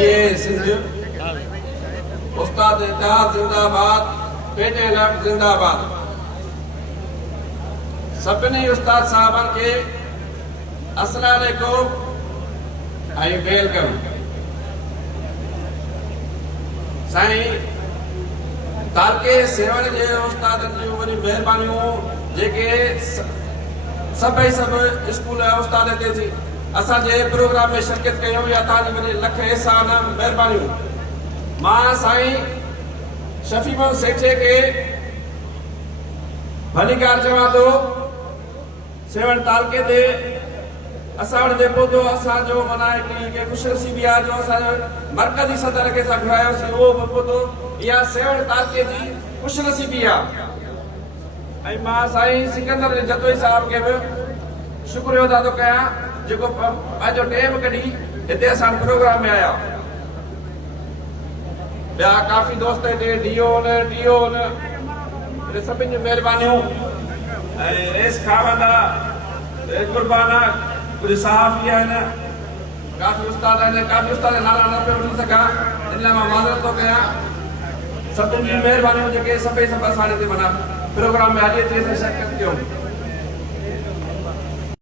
ये सिंध उस्ताद इतिहाद जिंदाबाद, पेटे लफ जिंदाबाद। सभिनी उस्ताद साहबन के अस्सलाम वालेकुम आई वेलकम। साईं तालके सेवन जे उस्तादन जी वरी मेहरबानियों जेके सभई सब स्कूल उस्ताद ते थी असा जे प्रोग्राम में शिरकत कयो या तानी वरी लख एहसान मेहरबानियों। मां साईं शफी मोहम्मद सेठे के भलीकार चवा तो सेवन तालके दे असा वटि जेको तो असा जो मना के खुशनसीबी आ जो असा मरकजी सदर के सा घुरायो सी वो बको तो या सेवन तालके जी खुशनसीबी आ। आई मां साईं सिकंदर जतोई साहब के भी शुक्रिया अदा तो कया जेको पंहिंजो टेम कढी हिते असां प्रोग्राम में आया। ॿिया काफ़ी दोस्त हिते डीओ न सभिनी जूं महिरबानियूं ऐं रेस खावंदा कुर्बाना कुछ सहाफ़ी आहिनि, काफ़ी उस्ताद आहिनि, काफ़ी उस्ताद नाला न पियो वठी सघां इन लाइ मां माज़रत थो कयां। सभिनी जूं महिरबानियूं जेके सभई असां हिते माना प्रोग्राम में हली अची असां शिरकत कयूं।